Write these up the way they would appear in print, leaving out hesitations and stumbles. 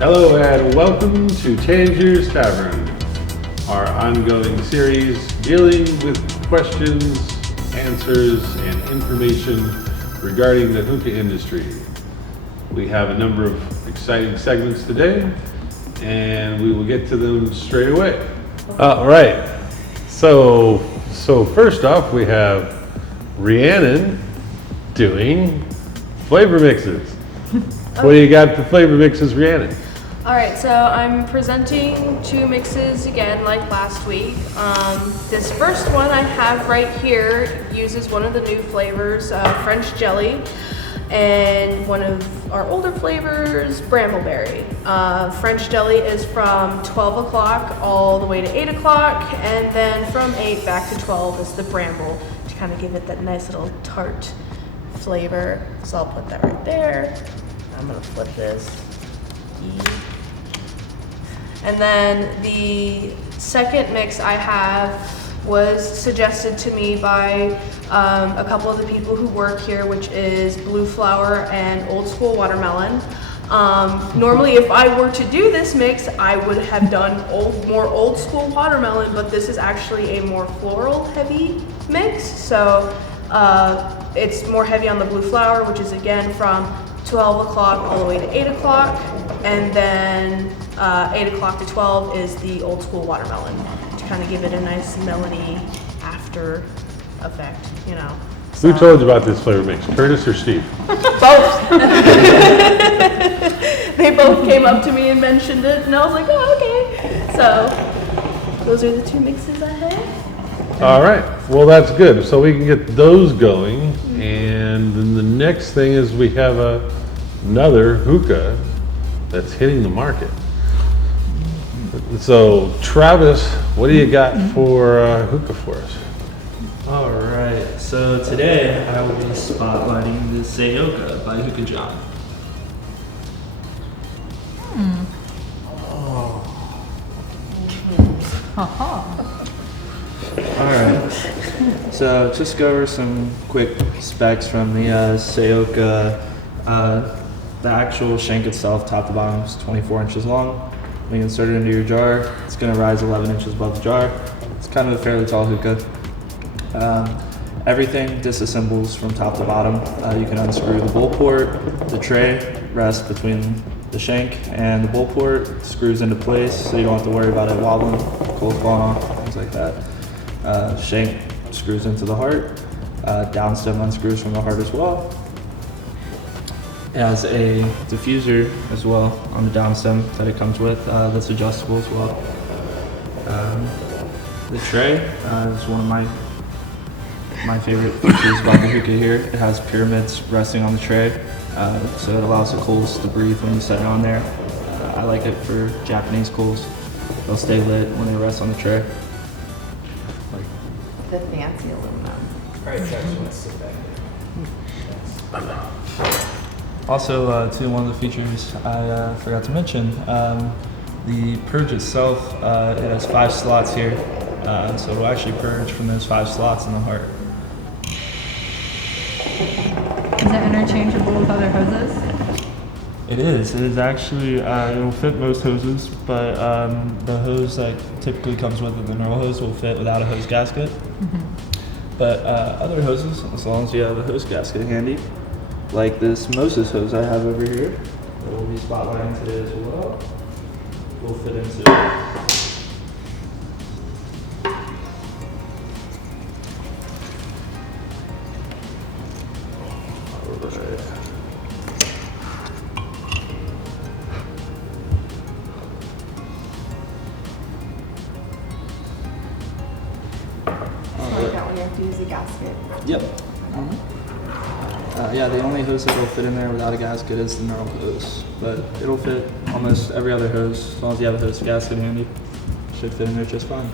Hello and welcome to Tangiers Tavern, our ongoing series dealing with questions, answers, and information regarding the hookah industry. We have a number of exciting segments today, and we will get to them straight away. All right. So first off, we have Rhiannon doing flavor mixes. What do you got for flavor mixes, Rhiannon? All right, so I'm presenting two mixes again like last week. This first one I have right here uses one of the new flavors, French jelly, and one of our older flavors, brambleberry. French jelly is from 12 o'clock all the way to 8 o'clock, and then from 8 back to 12 is the bramble to kind of give it that nice little tart flavor. So I'll put that right there. I'm gonna flip this. And then the second mix I have was suggested to me by a couple of the people who work here, which is blue flower and old school watermelon. Normally if I were to do this mix, I would have done more old school watermelon, but this is actually a more floral heavy mix. So it's more heavy on the blue flower, which is again from 12 o'clock all the way to 8 o'clock, and then 8 o'clock to 12 is the old school watermelon to kind of give it a nice melony after effect, you know. Who told you about this flavor mix, Curtis or Steve? Both. They both came up to me and mentioned it, and I was like, oh, okay. So those are the two mixes I have. All right, well that's good. So we can get those going, and then the next thing is we have another hookah that's hitting the market. So Travis, what do you got for hookah for us? All right, so today I will be spotlighting the Saocca by HookahJohn. Alright, so just go over some quick specs from the Saocca. The actual shank itself, top to bottom, is 24 inches long. When you insert it into your jar, it's going to rise 11 inches above the jar. It's kind of a fairly tall hookah. Everything disassembles from top to bottom. You can unscrew the bowl port, the tray rests between the shank and the bowl port, screws into place so you don't have to worry about it wobbling, cold falling off, things like that. Shank screws into the heart, downstem unscrews from the heart as well. It has a diffuser as well on the downstem that it comes with that's adjustable as well. The tray is one of my favorite features about the hookah here. It has pyramids resting on the tray, so it allows the coals to breathe when you set it on there. I like it for Japanese coals. They'll stay lit when they rest on the tray. The fancy aluminum. Alright, let's sit back there. Also, one of the features I forgot to mention, the purge itself, it has 5 slots here, so it'll actually purge from those 5 slots in the heart. Is it interchangeable with other hoses? It is actually, it'll fit most hoses, but the hose that typically comes with it, the normal hose, will fit without a hose gasket. But other hoses, as long as you have a hose gasket handy, like this Moses hose I have over here, that we'll be spotlighting today as well, will fit into it. Use a gasket. Yep. Yeah, the only hose that will fit in there without a gasket is the normal hose, but it'll fit almost every other hose as long as you have a hose gasket handy. Should fit in there just fine.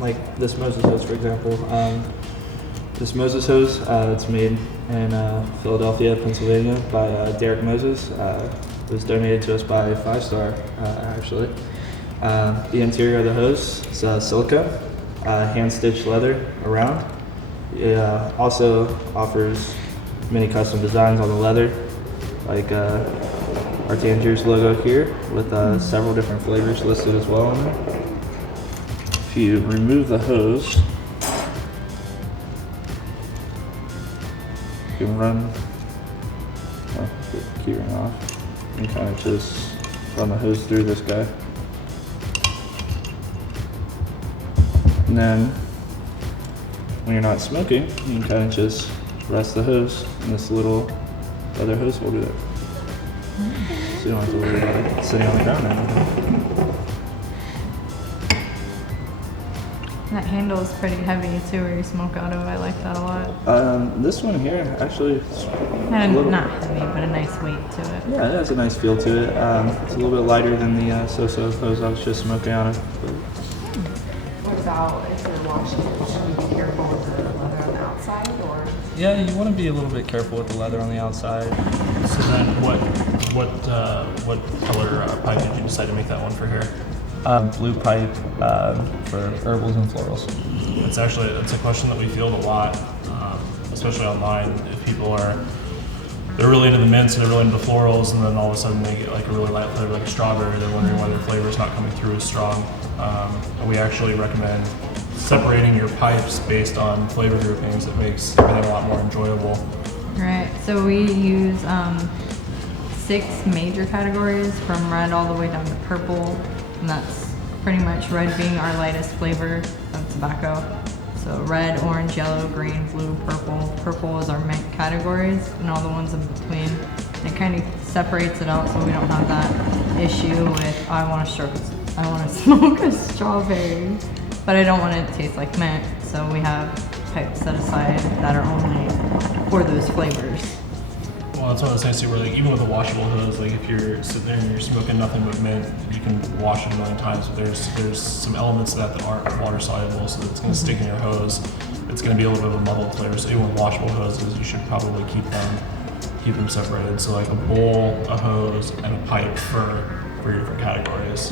Like this Moses hose, for example. This Moses hose, it's made in Philadelphia, Pennsylvania by Derek Moses. It was donated to us by 5 Star, actually. The interior of the hose is silica. Hand-stitched leather around. It also offers many custom designs on the leather, like our Tangiers logo here with several different flavors listed as well on there. If you remove the hose, you can run, get the key ring off, and kind of just run the hose through this guy. And then when you're not smoking, you can kind of just rest the hose in this little leather hose holder there. So you don't have to worry about it sitting on the ground or anything. That handle is pretty heavy too, where you smoke out of. I like that a lot. This one here actually is And not heavy, but a nice weight to it. yeah, it has a nice feel to it. It's a little bit lighter than the Saocca hose I was just smoking out of. But What about if you're washing it? Should you be careful with the leather on the outside, or? yeah, you want to be a little bit careful with the leather on the outside. So then, what color pipe did you decide to make that one for here? Blue pipe for herbals and florals. That's a question that we field a lot, especially online. If people they're really into the mints, they're really into the florals, and then all of a sudden they get like a really light flavor like a strawberry. They're wondering why their flavor is not coming through as strong. And we actually recommend separating your pipes based on flavor groupings. It makes everything a lot more enjoyable. Right. So we use 6 major categories from red all the way down to purple, and that's pretty much red being our lightest flavor of tobacco. So red, orange, yellow, green, blue, purple. Purple is our mint categories, and all the ones in between. It kind of separates it out so we don't have that issue with I want to smoke a strawberry, but I don't want it to taste like mint. So we have pipes set aside that are only for those flavors. Well, that's what I was saying too. Where like even with a washable hose, like if you're sitting there and you're smoking nothing but mint, you can wash it a million times. But there's some elements to that aren't water soluble, so it's going to stick in your hose. It's going to be a little bit of a muddled flavor. So even with washable hoses, you should probably keep them separated. So like a bowl, a hose, and a pipe for your different categories.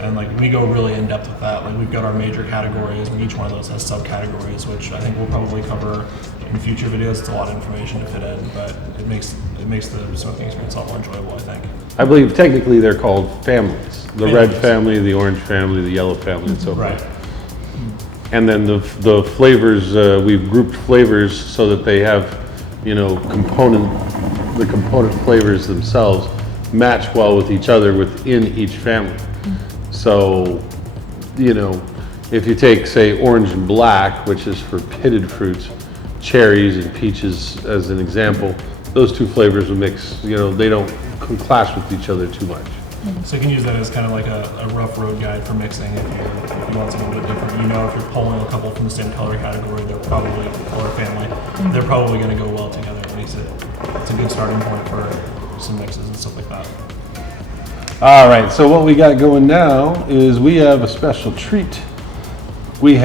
And like we go really in depth with that. Like we've got our major categories, and each one of those has subcategories, which I think we'll probably cover in future videos. It's a lot of information to fit in, but it makes the smoking experience a lot more enjoyable, I think. I believe technically they're called families. The red family, the orange family, the yellow family, and so forth. Right. And then the flavors, we've grouped flavors so that they have, the component flavors themselves match well with each other within each family. So, if you take, say, orange and black, which is for pitted fruits, cherries and peaches as an example, those two flavors will mix, they don't clash with each other too much. So you can use that as kind of like a rough road guide for mixing if you want something a bit different. If you're pulling a couple from the same color category, they're probably, or family, they're probably going to go well together. At least it's a good starting point for some mixes and stuff like that. All right, so what we got going now is we have a special treat. We're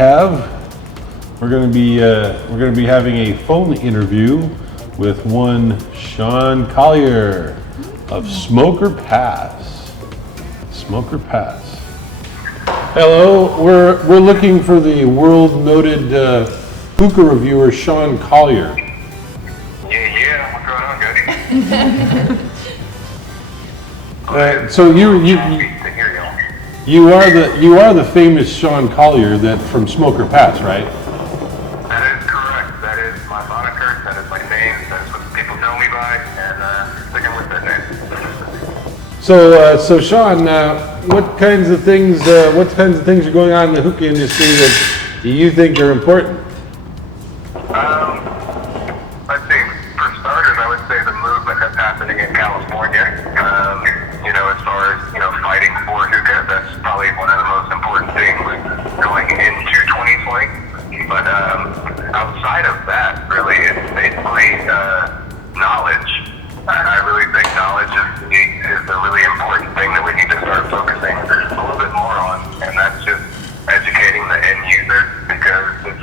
going to be having a phone interview with one Shaunn Collier of Smoker Pass. Hello, we're looking for the world-noted hookah reviewer Shaunn Collier. Yeah, what's going on, Cody? So you are the famous Shaunn Collier from Smoker Pass, right? That is correct. That is my moniker. That is my name. That is what people know me by, and sticking with that name. So Shaunn, what kinds of things are going on in the hookah industry that you think are important? Let's see. For starters, I would say the movement that's happening in California. As far as fighting for hookah, that's probably one of the most important things going into 2020. But outside of that, really, it's basically knowledge. I really think knowledge is a really important thing that we need to start focusing a little bit more on, and that's just educating the end user, because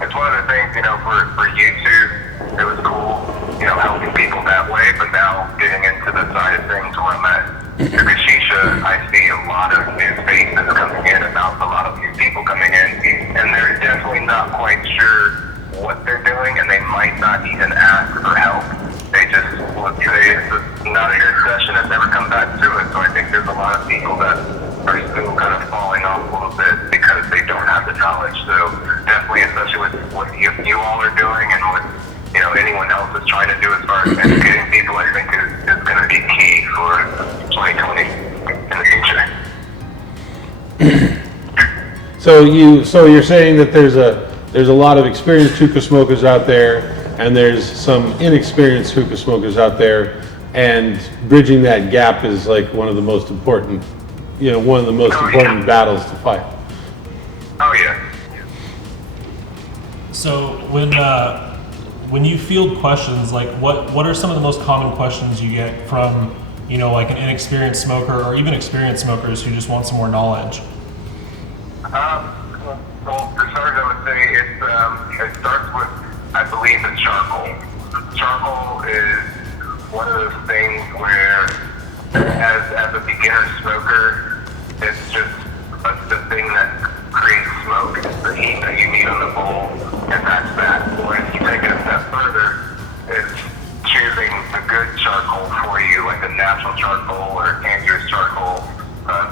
it's one of the things, for YouTube, it was cool, helping people that way, but now getting into the side of things where I'm at Shisha, I see a lot of new faces coming in, and now a lot of new people coming in, and they're definitely not quite sure what they're doing, and they might not even ask for help. They just let's say it's not a good session and never come back to it. So I think there's a lot of people that are still kind of falling off a little bit because they don't have the knowledge. So definitely, especially with what you all are doing and what anyone else is trying to do as far as educating people, I think is going to be key for 2020 in the future. So you're saying that there's a lot of experienced hookah smokers out there, and there's some inexperienced hookah smokers out there, and bridging that gap is like one of the most important, important battles to fight. Oh yeah. So when you field questions, like what are some of the most common questions you get from like an inexperienced smoker or even experienced smokers who just want some more knowledge? Well, for starters, I would say it starts with, I believe, it's charcoal. Charcoal is one of those things where, as a beginner smoker, it's just the thing that creates smoke. It's the heat that you need on the bowl, and that's that. When you take it a step further, it's choosing the good charcoal for you, like a natural charcoal or Tangiers charcoal.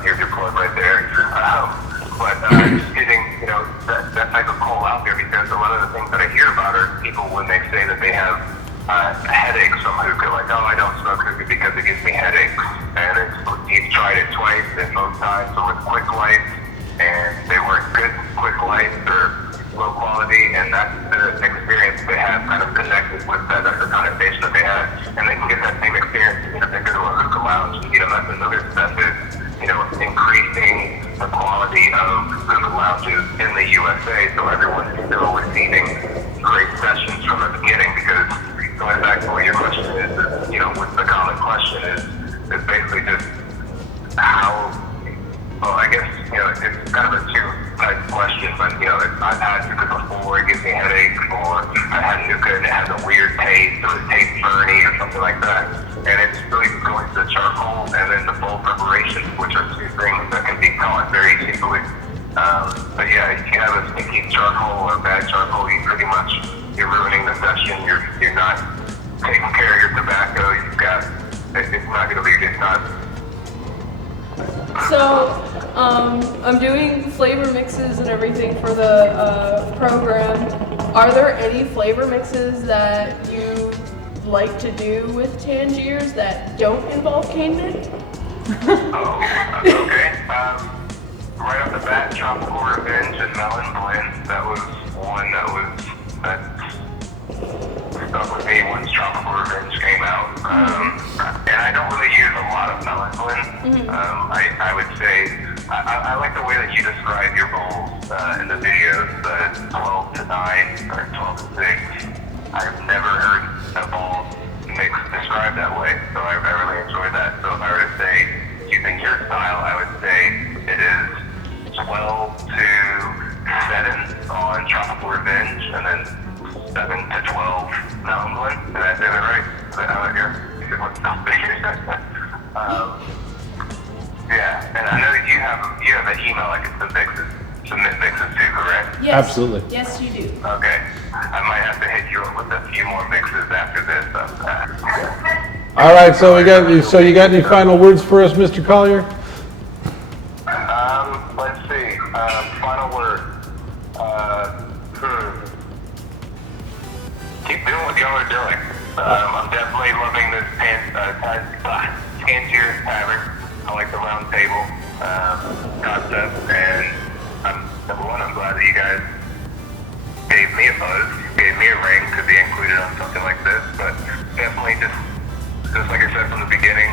Here's your plug right there. But just getting that type of coal out there, because a lot of the things that I hear about are people when they say that they have headaches from hookah, like, oh, I don't smoke hookah because it gives me headaches, and you've tried it twice, and both times were with quick lights, and they weren't good quick lights or low quality, and that's the experience they have kind of connected with that. That's the connotation that they have, and they can get that same experience if they go to a hookah lounge. That's another step is increasing the quality of hookah lounges in the USA, so everyone's still receiving great sessions from the beginning. Because going back to what your question is, what the common question is basically just how. Well, I guess it's kind of a two-type question, but I've had hookah before, it gives me a headache, or I've had hookah and it has a weird taste, or it tastes burny, or something like that. And it's really going to the charcoal and then the bowl preparation, which are two things that can be taught very easily. But yeah, if you have a stinky charcoal or bad charcoal, you're ruining the session. You're not taking care of your tobacco. It's not going to be good time. So, I'm doing flavor mixes and everything for the program. Are there any flavor mixes that you like to do with Tangiers that don't involve cane mint? Oh, okay. Right off the bat, Tropical Revenge and Melon Blend. That was one that stuck with me once Tropical Revenge came out. And I don't really use a lot of Melon Blend. I would say, I like the way that you describe your bowls in the videos, the 12 to 9 or 12 to 6. I've never heard a bowl mix described that way, so I really enjoy that. So if I were to say, using your style, I would say it is 12 to 7 on Tropical Revenge, and then 7 to 12 Mountain Blend. Did I say that right? Is that how I hear? Yeah, and I know that you have an email I can submit mixes to, correct? Yes. Absolutely. Yes, you do. Okay. I might have to hit you up with a few more mixes after this. All right, so you got any final words for us, Mr. Collier? Let's see. Final word. Keep doing what y'all are doing. I'm definitely loving this Tangiers Tavern. I like the round table concept, and number one, I'm glad that you guys gave me a buzz, gave me a ring to be included on something like this. But definitely just like I said from the beginning,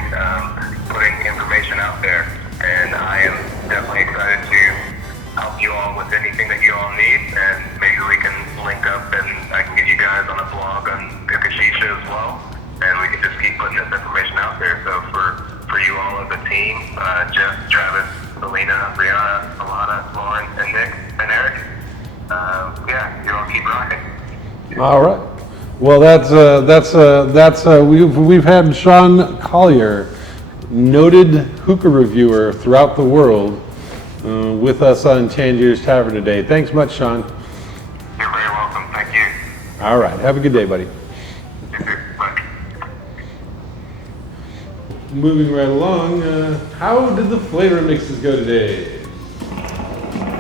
putting information out there, and I am definitely excited to help you all with anything that you all need, and maybe we can link up and I can get you guys on a blog on HookahJohn as well, and we can just keep putting this information out there. So for you all of the team, Jeff, Travis, Selena, Brianna, Alana, Lauren, and Nick, and Eric, you all keep rocking. All right. Well, we've had Shaunn Collier, noted hookah reviewer throughout the world, with us on Tangiers Tavern today. Thanks much, Shaunn. You're very welcome. Thank you. All right. Have a good day, buddy. You too. Bye. moving right along, how did the flavor mixes go today?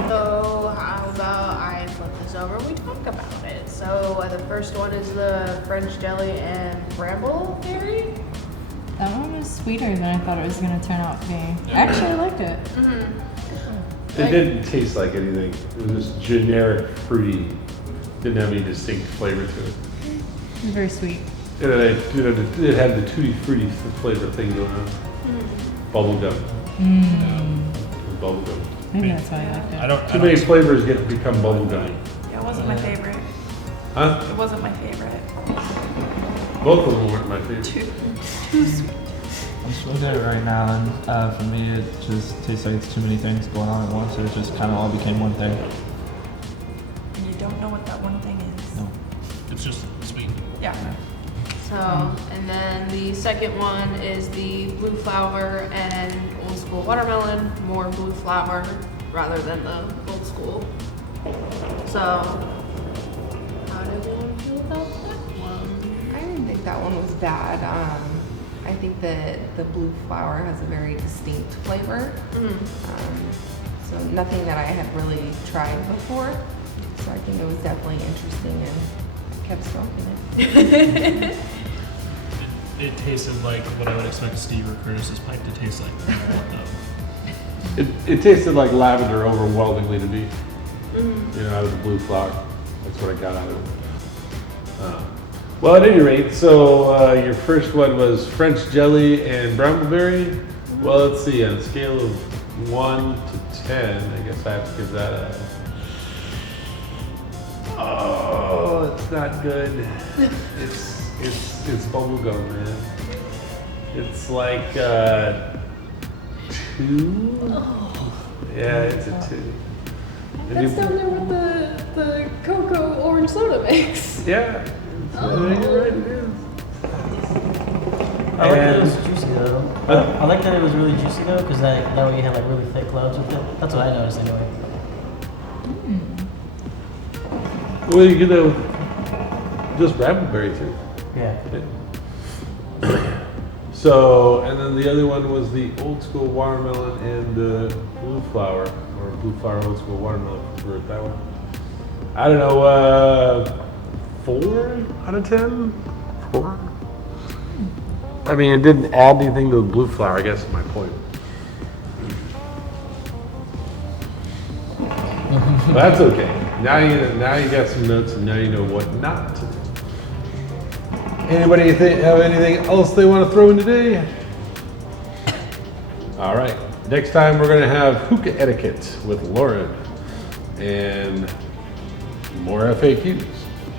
So how about I flip this over and we talk about it. So the first one is the French jelly and brambleberry. That one was sweeter than I thought it was going to turn out to be. Actually, I liked it. It didn't taste like anything. It was just generic fruity. Didn't have any distinct flavor to it. It was very sweet. It had the tutti fruity flavor thing going on. Bubble gum. Bubble gum. Maybe that's why I liked it. I don't. Too many flavors become bubble gummy. Yeah, it wasn't my favorite. Huh? It wasn't my favorite. Both of them weren't my favorite. Too sweet. I'm just looking at it right now, and for me, it just tastes like it's too many things going on at once. So it just kind of all became one thing. And you don't know what that one thing is. No. It's just sweet. Yeah. So, and then the second one is the blue flower and old school watermelon, more blue flower rather than the old school. So, how do everyone feel about that one? I didn't think that one was bad. I think that the blue flower has a very distinct flavor. So nothing that I had really tried before. So I think it was definitely interesting and kept smoking it. It tasted like what I would expect Steve or Curtis's pipe to taste like. It tasted like lavender overwhelmingly to me. Out of the blue flower. That's what I got out of it. Well, at any rate, so your first one was French jelly and brambleberry. Well, let's see, on a scale of 1 to 10, I guess I have to give that a... Oh, it's not good. It's bubblegum, man. It's like 2. Yeah, it's a 2. That's down there with the cocoa orange soda mix. Yeah. You're right, it is. I like that it was juicy though. I like that it was really juicy though, because that way you had like really thick clouds with it. That's what I noticed anyway. Well, you get that with just brambleberry too. Yeah. So, and then the other one was the old school watermelon and blue flower, or blue flower old school watermelon for that one. I don't know, 4 out of 10? 4? I mean, it didn't add anything to the blue flower, I guess is my point. But that's okay. Now you got some notes and now you know what not to do. Anybody have anything else they want to throw in today? All right. Next time we're going to have hookah etiquette with Lauren and more FAQs,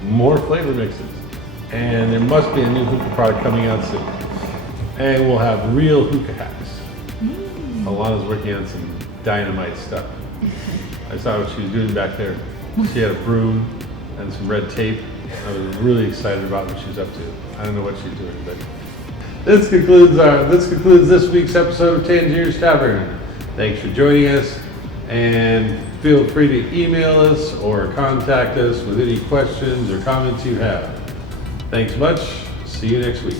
more flavor mixes, and there must be a new hookah product coming out soon. And we'll have real hookah hacks. Alana's working on some dynamite stuff. I saw what she was doing back there. She had a broom and some red tape. I was really excited about what she's up to. I don't know what she's doing, but this concludes this week's episode of Tangiers Tavern. Thanks for joining us, and feel free to email us or contact us with any questions or comments you have. Thanks much. See you next week.